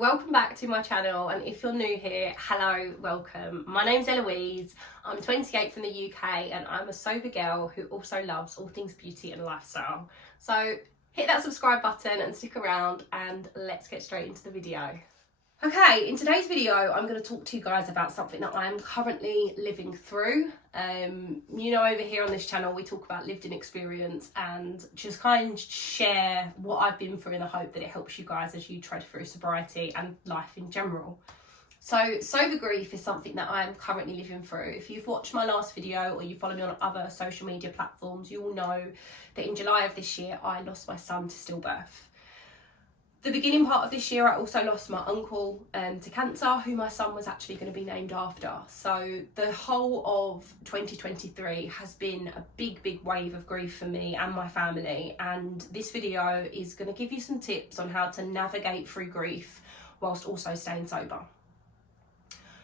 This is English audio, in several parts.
welcome back to my channel, and if you're new here, hello, welcome. My name's Eloise, I'm 28 from the UK and I'm a sober girl who also loves all things beauty and lifestyle. So hit that subscribe button and stick around and let's get straight into the video. Okay, in today's video, I'm going to talk to you guys about something that I'm currently living through. Over here on this channel, we talk about lived in experience and just kind of share what I've been through in the hope that it helps you guys as you tread through sobriety and life in general. So sober grief is something that I am currently living through. If you've watched my last video or you follow me on other social media platforms, you will know that in July of this year, I lost my son to stillbirth. The beginning part of this year, I also lost my uncle to cancer, who my son was actually going to be named after. So the whole of 2023 has been a big wave of grief for me and my family. And this video is going to give you some tips on how to navigate through grief whilst also staying sober.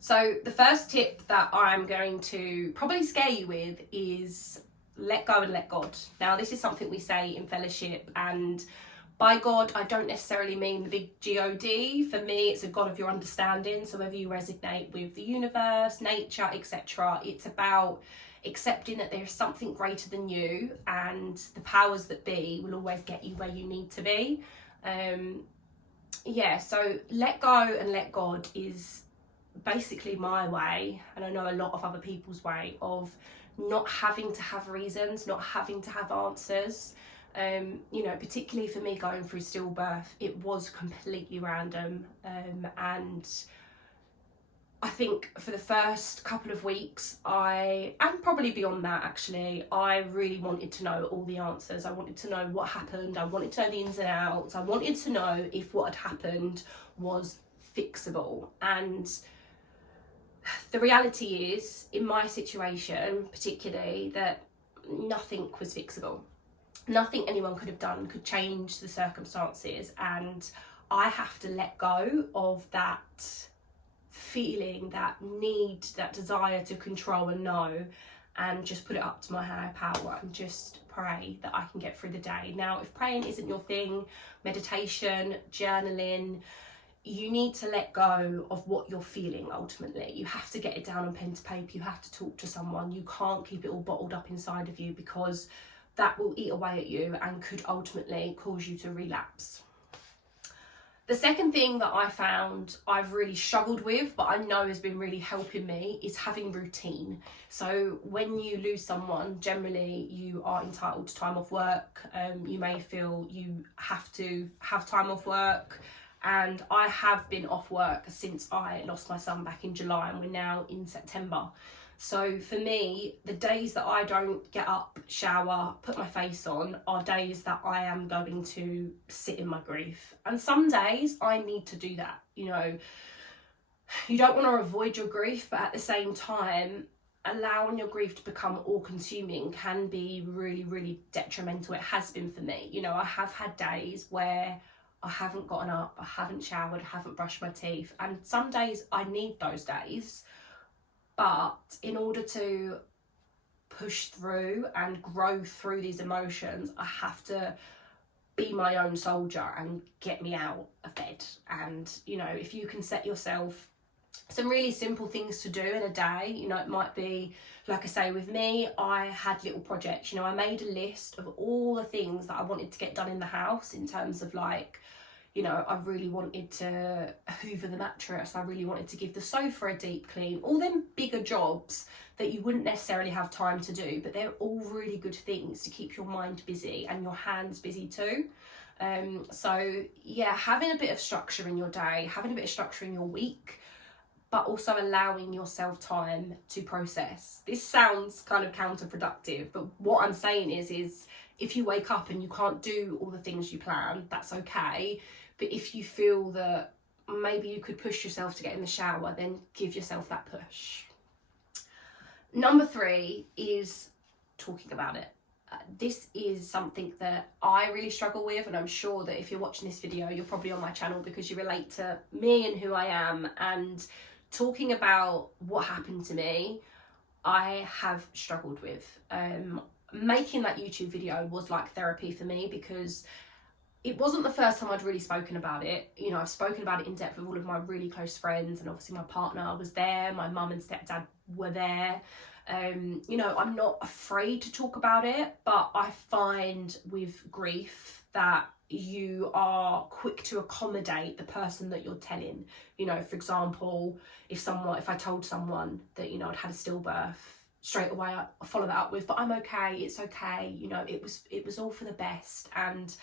So the first tip that I'm going to probably scare you with is let go and let God. Now, this is something we say in fellowship, and by God, I don't necessarily mean the big God. For me, it's a God of your understanding. So whether you resonate with the universe, nature, etc., it's about accepting that there's something greater than you, and the powers that be will always get you where you need to be. So let go and let God is basically my way, and I know a lot of other people's way, of not having to have reasons, not having to have answers. Particularly for me going through stillbirth, it was completely random, and I think for the first couple of weeks, and probably beyond that actually, I really wanted to know all the answers. I wanted to know what happened, I wanted to know the ins and outs, I wanted to know if what had happened was fixable. And the reality is, in my situation particularly, that nothing was fixable. Nothing anyone could have done could change the circumstances, and I have to let go of that feeling, that need, that desire to control and know, and just put it up to my higher power and just pray that I can get through the day. Now, if praying isn't your thing, meditation, journaling, you need to let go of what you're feeling ultimately. You have to get it down on pen to paper, you have to talk to someone. You can't keep it all bottled up inside of you, because that will eat away at you and could ultimately cause you to relapse. The second thing that I found I've really struggled with, but I know has been really helping me, is having routine. So when you lose someone, generally you are entitled to time off work. You may feel you have to have time off work. And I have been off work since I lost my son back in July, and we're now in September. So for me, the days that I don't get up, shower, put my face on, are days that I am going to sit in my grief. And some days I need to do that. You don't want to avoid your grief, but at the same time, allowing your grief to become all-consuming can be really detrimental. It has been for me. I have had days where I haven't gotten up, I haven't showered, I haven't brushed my teeth, and some days I need those days. But in order to push through and grow through these emotions, I have to be my own soldier and get me out of bed. And, if you can set yourself some really simple things to do in a day, it might be, like I say, with me, I had little projects. I made a list of all the things that I wanted to get done in the house, in terms of I really wanted to hoover the mattress, I really wanted to give the sofa a deep clean, all them bigger jobs that you wouldn't necessarily have time to do, but they're all really good things to keep your mind busy and your hands busy too. Having a bit of structure in your day, having a bit of structure in your week, but also allowing yourself time to process. This sounds kind of counterproductive, but what I'm saying is if you wake up and you can't do all the things you plan, that's okay. But if you feel that maybe you could push yourself to get in the shower, then give yourself that push. Number 3 is talking about it. This is something that I really struggle with, and I'm sure that if you're watching this video, you're probably on my channel because you relate to me and who I am. And talking about what happened to me, I have struggled with. Making that YouTube video was like therapy for me, because it wasn't the first time I'd really spoken about it. You know, I've spoken about it in depth with all of my really close friends, and obviously my partner was there, my mum and stepdad were there. You know, I'm not afraid to talk about it, but I find with grief that you are quick to accommodate the person that you're telling. You know, for example, if I told someone that, you know, I'd had a stillbirth, straight away I follow that up with, but I'm okay, it's okay, you know, it was all for the best. And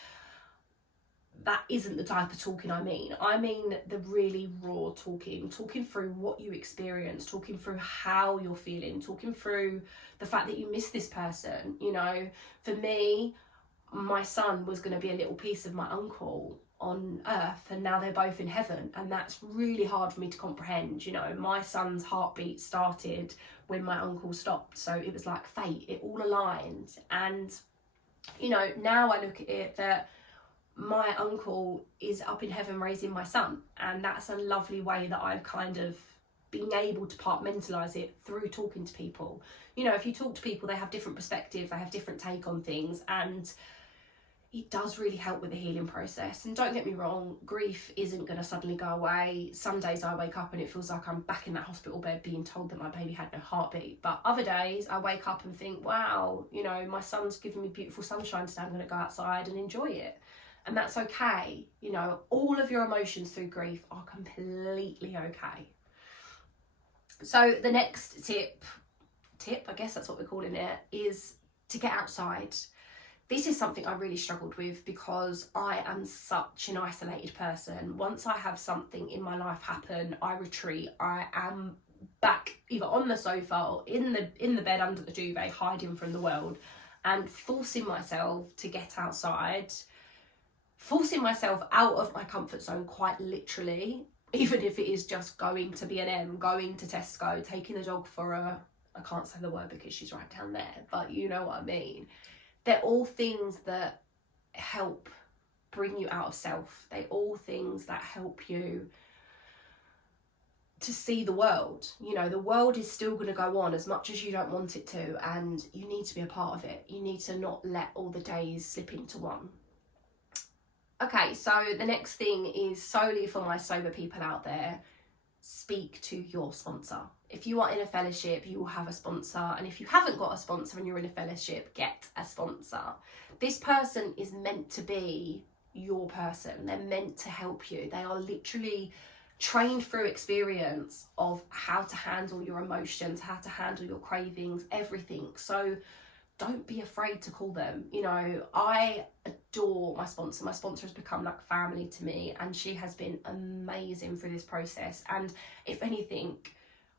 that isn't the type of talking I mean. I mean the really raw talking through what you experience, talking through how you're feeling, talking through the fact that you miss this person. You know, for me, my son was going to be a little piece of my uncle on earth, and now they're both in heaven, and that's really hard for me to comprehend. You know, my son's heartbeat started when my uncle stopped, so it was like fate, it all aligned. And you know, now I look at it that my uncle is up in heaven raising my son, and that's a lovely way that I've kind of been able to compartmentalize it through talking to people. You know, if you talk to people, they have different perspectives, they have different take on things, and it does really help with the healing process. And don't get me wrong, grief isn't going to suddenly go away. Some days I wake up and it feels like I'm back in that hospital bed being told that my baby had no heartbeat. But other days I wake up and think, wow, you know, my son's giving me beautiful sunshine today, I'm going to go outside and enjoy it. And that's okay. You know, all of your emotions through grief are completely okay. So the next tip, I guess that's what we're calling it, is to get outside. This is something I really struggled with because I am such an isolated person. Once I have something in my life happen, I retreat. I am back either on the sofa or in the bed under the duvet, hiding from the world, and forcing myself to get outside, forcing myself out of my comfort zone, quite literally, even if it is just going to B&M, going to Tesco, taking the dog for I can't say the word because she's right down there, but you know what I mean. They're all things that help bring you out of self. They're all things that help you to see the world. You know, the world is still going to go on as much as you don't want it to, and you need to be a part of it. You need to not let all the days slip into one. Okay, so the next thing is solely for my sober people out there. Speak to your sponsor. If you are in a fellowship, you will have a sponsor, and if you haven't got a sponsor and you're in a fellowship, get a sponsor. This person is meant to be your person. They're meant to help you. They are literally trained through experience of how to handle your emotions, how to handle your cravings, everything. So don't be afraid to call them. You know, I adore my sponsor. My sponsor has become like family to me, and she has been amazing through this process. And if anything,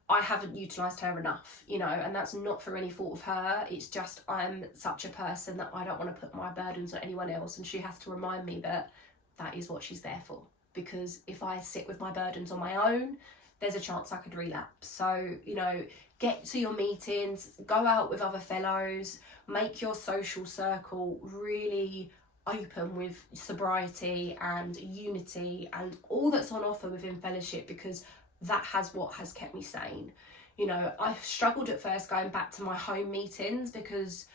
I haven't utilised her enough, you know, and that's not for any fault of her. It's just I'm such a person that I don't want to put my burdens on anyone else, and she has to remind me that that is what she's there for. Because if I sit with my burdens on my own, there's a chance I could relapse. So, you know, get to your meetings, go out with other fellows, make your social circle really open with sobriety and unity and all that's on offer within fellowship, because that has what has kept me sane. You know, I struggled at first going back to my home meetings because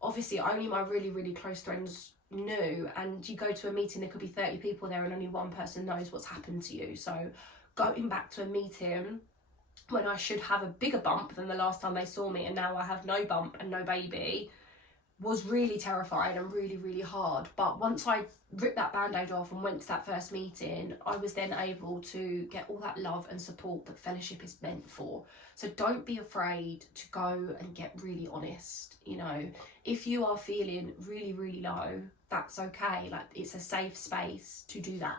obviously only my really, really close friends knew, and you go to a meeting, there could be 30 people there and only one person knows what's happened to you. So going back to a meeting when I should have a bigger bump than the last time they saw me, and now I have no bump and no baby, was really terrifying and really, really hard. But once I ripped that band-aid off and went to that first meeting, I was then able to get all that love and support that fellowship is meant for. So don't be afraid to go and get really honest. You know, if you are feeling really, really low, that's okay. Like, it's a safe space to do that.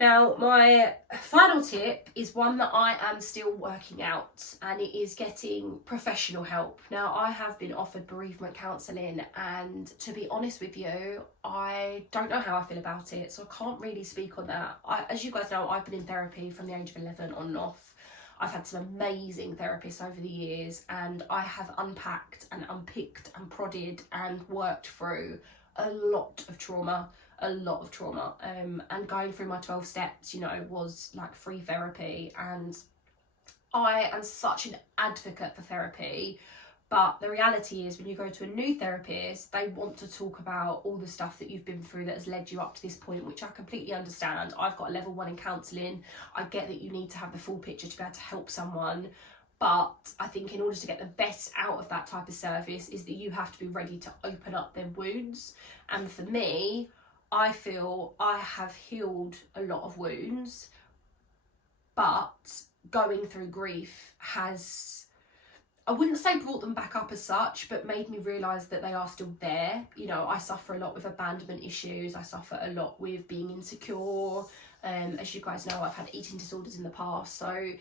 Now, my final tip is one that I am still working out, and it is getting professional help. Now, I have been offered bereavement counselling, and to be honest with you, I don't know how I feel about it, so I can't really speak on that. As you guys know, I've been in therapy from the age of 11 on and off. I've had some amazing therapists over the years, and I have unpacked and unpicked and prodded and worked through a lot of trauma. And going through my 12 steps, you know, was like free therapy, and I am such an advocate for therapy, But the reality is when you go to a new therapist, they want to talk about all the stuff that you've been through that has led you up to this point, which I completely understand. I've got a level 1 in counselling. I get that you need to have the full picture to be able to help someone. But I think in order to get the best out of that type of service is that you have to be ready to open up their wounds. And for me, I feel I have healed a lot of wounds, but going through grief has, I wouldn't say brought them back up as such, but made me realise that they are still there. You know, I suffer a lot with abandonment issues. I suffer a lot with being insecure. As you guys know, I've had eating disorders in the past. So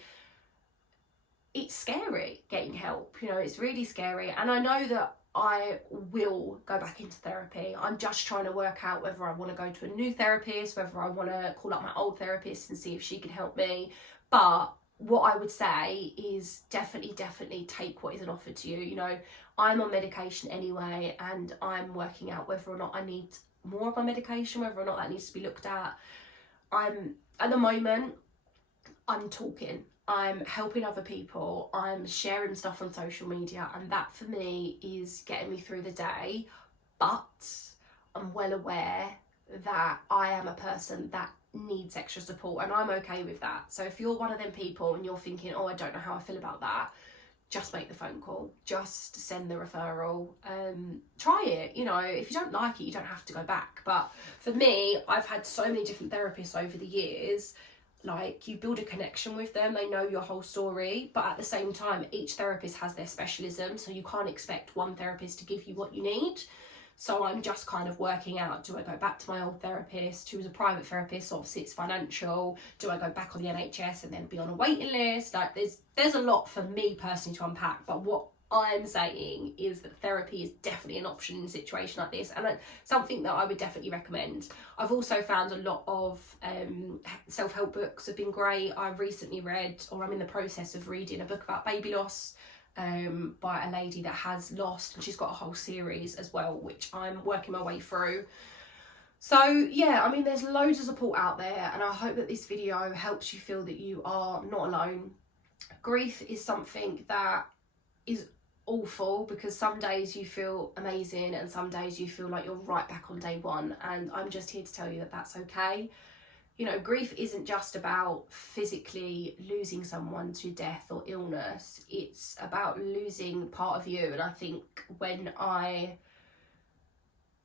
it's scary getting help. You know, it's really scary. And I know that I will go back into therapy. I'm just trying to work out whether I want to go to a new therapist, whether I want to call up my old therapist and see if she can help me. But what I would say is definitely take what isn't offered to you. You know, I'm on medication anyway, and I'm working out whether or not I need more of my medication, whether or not that needs to be looked at. At the moment, I'm talking. I'm helping other people, I'm sharing stuff on social media, and that for me is getting me through the day. But I'm well aware that I am a person that needs extra support, and I'm okay with that. So if you're one of them people and you're thinking, oh, I don't know how I feel about that, just make the phone call, just send the referral, try it. You know, if you don't like it, you don't have to go back. But for me, I've had so many different therapists over the years. Like, you build a connection with them, they know your whole story, but at the same time, each therapist has their specialism, so you can't expect one therapist to give you what you need. So I'm just kind of working out, do I go back to my old therapist, who was a private therapist, so obviously it's financial, do I go back on the NHS and then be on a waiting list? Like, there's a lot for me personally to unpack, but what I'm saying is that therapy is definitely an option in a situation like this, and something that I would definitely recommend. I've also found a lot of self-help books have been great. I've recently read, or I'm in the process of reading, a book about baby loss by a lady that has lost, and she's got a whole series as well, which I'm working my way through. So yeah, I mean, there's loads of support out there, and I hope that this video helps you feel that you are not alone. Grief is something that is awful, because some days you feel amazing and some days you feel like you're right back on day one, and I'm just here to tell you that that's okay. You know, grief isn't just about physically losing someone to death or illness, it's about losing part of you. And I think when I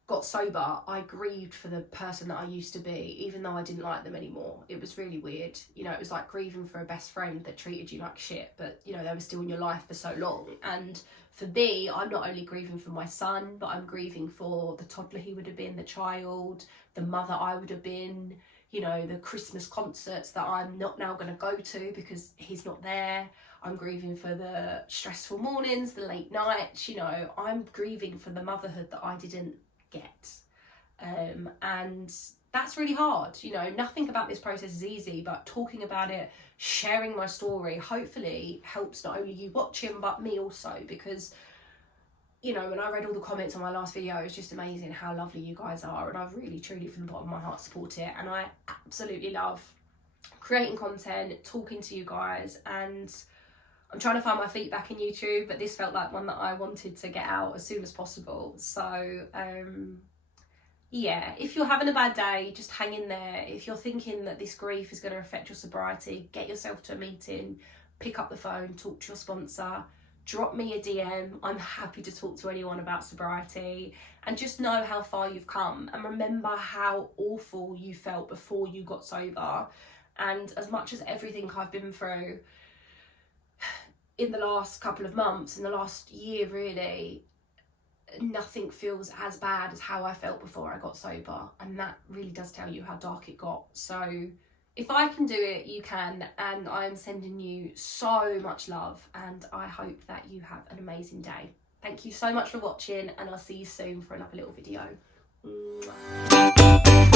got sober, I grieved for the person that I used to be, even though I didn't like them anymore. It was really weird. You know, it was like grieving for a best friend that treated you like shit, but you know, they were still in your life for so long. And for me, I'm not only grieving for my son, but I'm grieving for the toddler he would have been, the child, the mother I would have been, you know, the Christmas concerts that I'm not now going to go to because he's not there. I'm grieving for the stressful mornings, the late nights. You know, I'm grieving for the motherhood that I didn't get, and that's really hard. You know, nothing about this process is easy, but talking about it, sharing my story, hopefully helps not only you watching but me also, because you know, when I read all the comments on my last video, it's just amazing how lovely you guys are, and I've really truly from the bottom of my heart support it, and I absolutely love creating content, talking to you guys, and I'm trying to find my feet back in YouTube, but this felt like one that I wanted to get out as soon as possible. So yeah, if you're having a bad day, just hang in there. If you're thinking that this grief is going to affect your sobriety, get yourself to a meeting, pick up the phone, talk to your sponsor, drop me a DM. I'm happy to talk to anyone about sobriety, and just know how far you've come, and remember how awful you felt before you got sober. And as much as everything I've been through in the last couple of months, in the last year really, nothing feels as bad as how I felt before I got sober, and that really does tell you how dark it got. So if I can do it, you can, and I'm sending you so much love, and I hope that you have an amazing day. Thank you so much for watching, and I'll see you soon for another little video. Mwah.